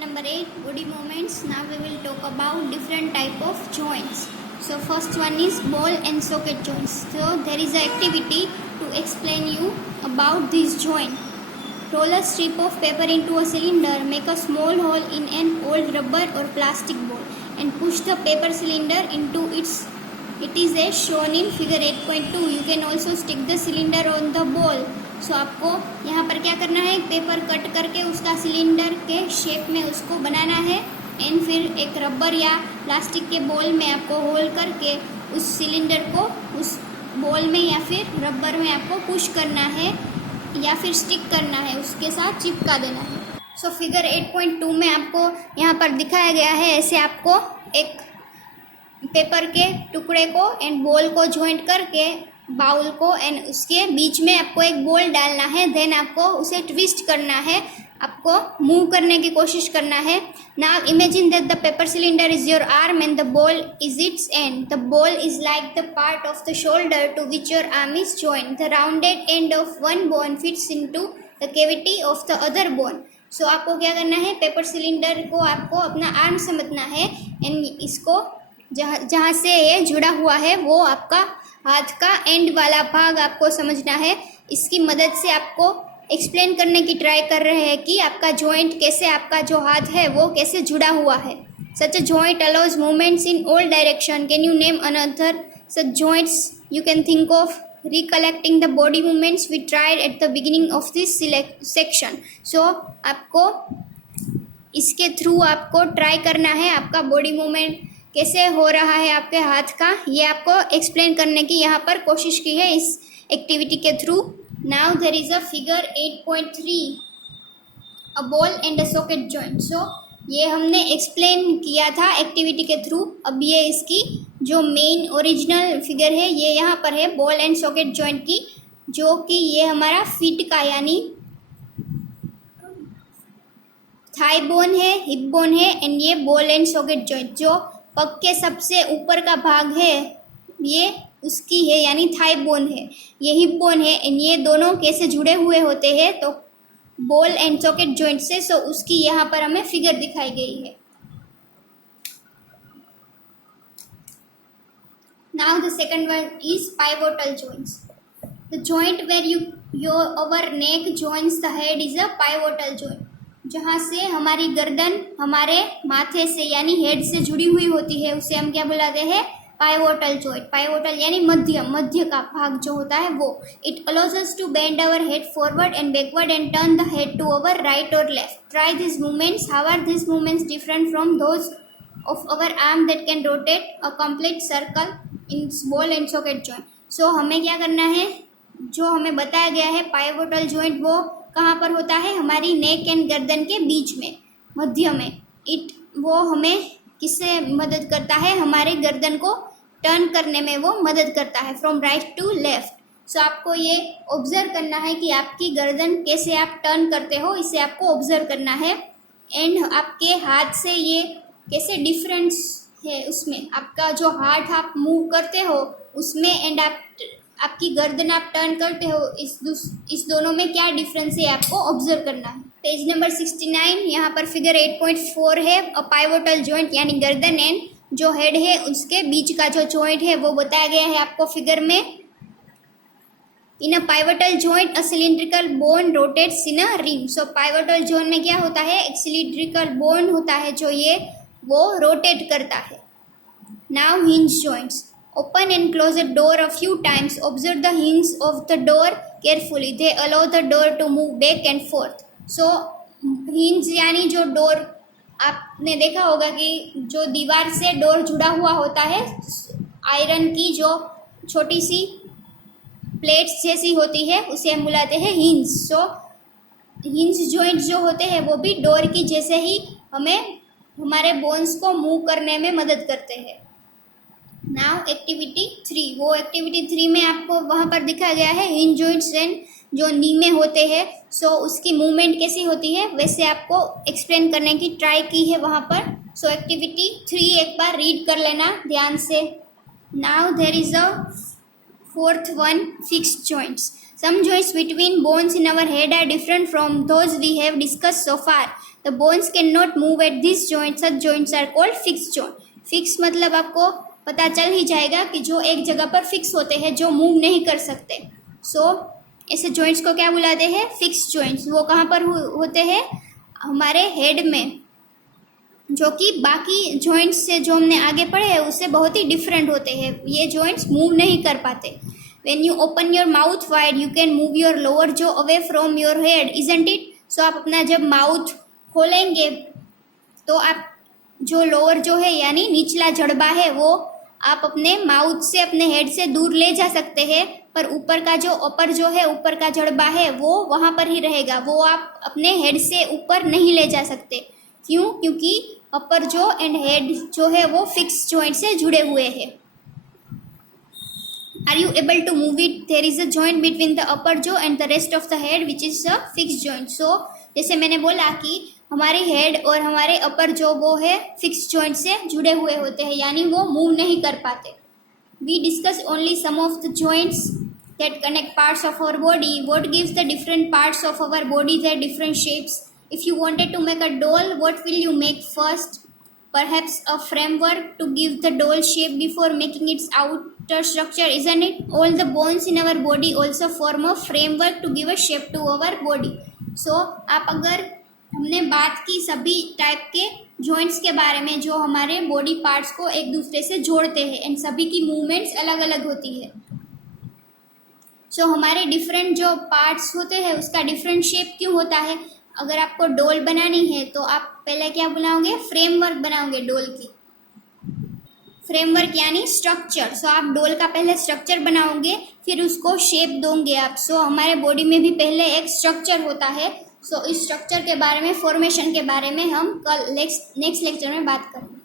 Number 8, body movements. Now we will talk about different type of joints. So first one is ball and socket joints. So there is an activity to explain you about this joint. Roll a strip of paper into a cylinder, make a small hole in an old rubber or plastic ball and push the paper cylinder into it is as shown in figure 8.2. You can also stick the cylinder on the ball. सो आपको यहाँ पर क्या करना है, paper cut करके उसका cylinder के shape में उसको बनाना है एंड फिर एक रबर या प्लास्टिक के बॉल में आपको होल करके उस सिलेंडर को उस बॉल में या फिर रबर में आपको पुश करना है या फिर स्टिक करना है, उसके साथ चिपका देना है. सो फिगर 8.2 में आपको यहाँ पर दिखाया गया है. ऐसे आपको एक पेपर के टुकड़े को एंड बॉल को ज्वाइंट करके बाउल को एंड उसके बीच में आपको एक बॉल डालना है. देन आपको उसे ट्विस्ट करना है, आपको मूव करने की कोशिश करना है. Now imagine that the paper cylinder is your arm and the ball is its end. The ball is like the part of the shoulder to which your arm is joint. The rounded end of one bone fits into the cavity of the other bone. So आपको क्या करना है, paper cylinder को आपको अपना arm समझना है and इसको जहाँ से ये जुड़ा हुआ है वो आपका हाथ का एंड वाला भाग आपको समझना है. इसकी मदद से आपको एक्सप्लेन करने की ट्राई कर रहे हैं कि आपका जॉइंट कैसे, आपका जो हाथ है वो कैसे जुड़ा हुआ है. Such a joint allows movements in all direction. Can you name another such joints you can think of recollecting the body movements we tried at the beginning of this section. So आपको इसके through आपको try करना है आपका body movement कैसे हो रहा है आपके हाथ का, ये आपको एक्सप्लेन करने की यहाँ पर कोशिश की है इस एक्टिविटी के through. Now there is a figure 8.3, a ball and a socket joint. So ये हमने एक्सप्लेन किया था एक्टिविटी के थ्रू. अब ये इसकी जो मेन ओरिजिनल फिगर है ये यहाँ पर है बॉल एंड सॉकेट जॉइंट की, जो कि ये हमारा फीट का यानी थाई बोन है, हिप बोन है एंड ये बॉल एंड सॉकेट जॉइंट जो पग के सबसे ऊपर का भाग है ये उसकी है यानी थाई बोन है, ये हिप बोन है एंड ये दोनों कैसे जुड़े हुए होते हैं तो बॉल एंड सॉकेट जॉइंट से. सो उसकी यहाँ पर हमें फिगर दिखाई गई है. Now the second one is pivotal joints. The joint where our neck joints the head is a pivotal joint. जहाँ से हमारी गर्दन हमारे माथे से यानी हेड से जुड़ी हुई होती है उसे हम क्या बुलाते हैं, पाइवोटल जॉइंट. पाइवोटल यानी मध्य का भाग जो होता है वो. It allows us to bend our head forward and backward and turn the head to our right और left. Try this movements. How are this movements different from those of our arm that can rotate a complete circle in ball and socket joint. So हमें क्या करना है, जो हमें बताया गया है पाइवोटल जॉइंट वो कहाँ पर होता है, हमारी नेक एंड गर्दन के बीच में, मध्य में. वो हमें किससे मदद करता है, हमारे गर्दन को टर्न करने में वो मदद करता है फ्रॉम राइट टू लेफ्ट. सो आपको ये ऑब्जर्व करना है कि आपकी गर्दन कैसे आप टर्न करते हो, इसे आपको ऑब्जर्व करना है. एंड आपके हाथ से ये कैसे डिफरेंस है उसमें, आपका जो हाथ आप मूव करते हो उसमें एंड आपकी गर्दन आप टर्न करते हो इस दोनों में क्या डिफरेंस है आपको ऑब्जर्व करना है. पेज नंबर 69 यहाँ पर फिगर 8.4 है. अ पाइवोटल जॉइंट यानी गर्दन एंड जो हेड है उसके बीच का जो जॉइंट है वो बताया गया है आपको फिगर में. In a pivotal joint a cylindrical bone rotates in a ring. So pivotal joint में क्या होता है, एक सिलिंड्रिकल बोन होता है जो ये वो रोटेट करता है. Now hinge joints. Open and close a door a few times. Observe the hinges of the door carefully. They allow the door to move back and forth. So hinge यानी जो door आपने देखा होगा कि जो दीवार से डोर जुड़ा हुआ होता है, आयरन की जो छोटी सी प्लेट्स जैसी होती है उसे हम बुलाते हैं हिंज. सो हिंज जॉइंट जो होते हैं वो भी डोर की जैसे ही हमें हमारे बोन्स को मूव करने में मदद करते हैं. नाउ एक्टिविटी 3, वो एक्टिविटी 3 में आपको वहाँ पर दिखाया गया है हिंज जॉइंट्स एंड जो नी में होते हैं. सो उसकी मूवमेंट कैसी होती है वैसे आपको एक्सप्लेन करने की ट्राई की है वहाँ पर. सो एक्टिविटी 3 एक बार रीड कर लेना ध्यान से. Now there is a fourth one, fixed joints. Some joints between bones in our head are different from those we have discussed so far. The bones can not move at this joint, such joints are called fix joint. Fix मतलब आपको पता चल ही जाएगा कि जो एक जगह पर फिक्स होते हैं, जो मूव नहीं कर सकते। ऐसे जॉइंट्स को क्या बुलाते हैं? Fix joints. वो कहाँ पर होते हैं? हमारे हेड में, जो कि बाकी जॉइंट्स से जो हमने आगे पढ़े हैं उससे बहुत ही डिफरेंट होते हैं। ये जॉइंट्स मूव नहीं कर पाते। When you open your mouth wide, you can move your lower jaw away from your head, isn't it? So आप अपना जब माउथ खोलेंगे तो आप जो लोअर जो है यानी निचला जड़बा है वो आप अपने माउथ से अपने हेड से दूर ले जा सकते हैं, पर ऊपर का जो अपर जो है, ऊपर का जड़बा है वो वहाँ पर ही रहेगा। वो आप अपने हेड से ऊपर नहीं ले जा सकते। क्यों? क्योंकि अपर जो एंड हेड जो है वो फिक्स जॉइंट से जुड़े हुए हैं। Are you able to move it? There is a joint between the upper jaw and the rest of the head which is a fixed joint. So जैसे मैंने बोला कि हमारे हेड और हमारे अपर जो वो है फिक्स जॉइंट से जुड़े हुए होते हैं, यानी वो मूव नहीं कर पाते। We discuss only some of the joints that connect parts of our body. What gives the different parts of our body their different shapes? If you wanted to make a doll, what will you make first? Perhaps a framework to give the doll shape before making its outer structure, isn't it? All the bones in our body also form a framework to give a shape to our body. So आप अगर हमने बात की सभी type के joints के बारे में जो हमारे बॉडी पार्ट्स को एक दूसरे से जोड़ते हैं एंड सभी की मूवमेंट्स अलग अलग होती है। हमारे डिफरेंट जो पार्ट्स होते हैं उसका डिफरेंट शेप क्यों होता है? अगर आपको डोल बनानी है तो आप पहले क्या बनाओगे? फ्रेमवर्क बनाओगे डोल की। फ्रेमवर्क यानी स्ट्रक्चर। आप डोल का पहले स्ट्रक्चर बनाओगे, फिर उसको शेप दोगे आप। हमारे बॉडी में भी पहले एक स्ट्रक्चर होता है। इस स्ट्रक्चर के बारे में, फॉर्मेशन के बारे में हम कल नेक्स्ट लेक्चर में बात करेंगे।